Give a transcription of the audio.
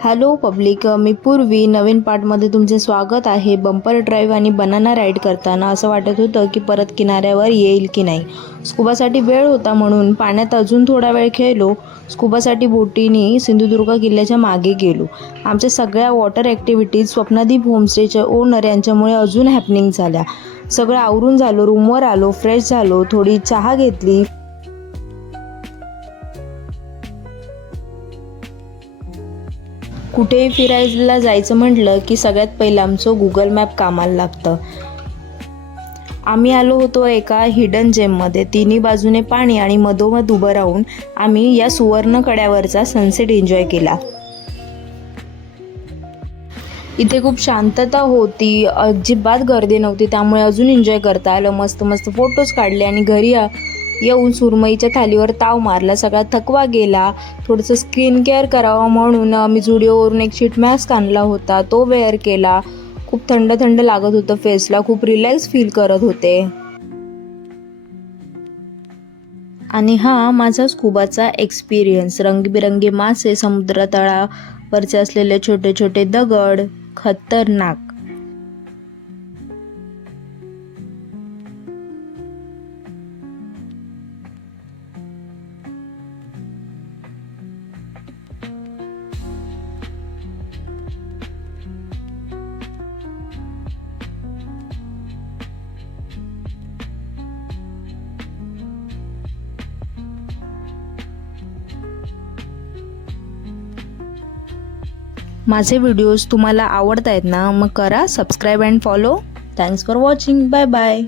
Hello public, मी पूर्वी नवीन पार्टमध्ये तुमचे स्वागत आहे। बंपर ड्राईव्ह आणि बनाना राईड करताना असं वाटत होतं की परत किनाऱ्यावर येईल की नाही। स्कुबासाठी वेळ होता म्हणून पाण्यात अजून थोडा वेळ खेळलो। स्कुबासाठी बोटीने सिंधुदुर्ग किल्ल्याच्या मागे गेलो। आमच्या सगळ्या वॉटर ॲक्टिव्हिटीज स्वप्नदीप होमस्टेच्या ओनर यांच्यामुळे अजून हॅपनिंग झाल्या। सगळं आवरून झालो, रूमवर आलो, फ्रेश झालो, थोडी चहा घेतली। कुठेही फिरायला जायचं म्हटलं की सगळ्यात पहिलं आमचं गुगल मॅप कामाला लागतं। आम्ही आलो होतो एका हिडन जेममध्ये। तिन्ही बाजूने पाणी आणि मधोमध उभं राहून आम्ही या सुवर्ण कड्यावरचा सनसेट एन्जॉय केला। इथे खूप शांतता होती, अजिबात गर्दी नव्हती, त्यामुळे अजून एन्जॉय करता आलं। मस्त मस्त फोटोज काढले आणि घरी येऊन सुरमईच्या थालीवर ताव मारला। सगळा थकवा गेला। थोडंसं स्किन केअर करावं म्हणून मी झुडिओवरून एक शीट मास्क आणला होता, तो वेअर केला। खूप थंड थंड लागत होतं फेसला, खूप रिलॅक्स फील करत होते। आणि हा माझा स्कुबाचा एक्सपिरियन्स। रंगीबिरंगी मासे, समुद्र तळावरचे असलेले छोटे छोटे दगड, खतरनाक। माझे व्हिडिओज तुम्हाला आवडत आहेत ना, मग करा subscribe and follow. Thanks for watching, bye bye.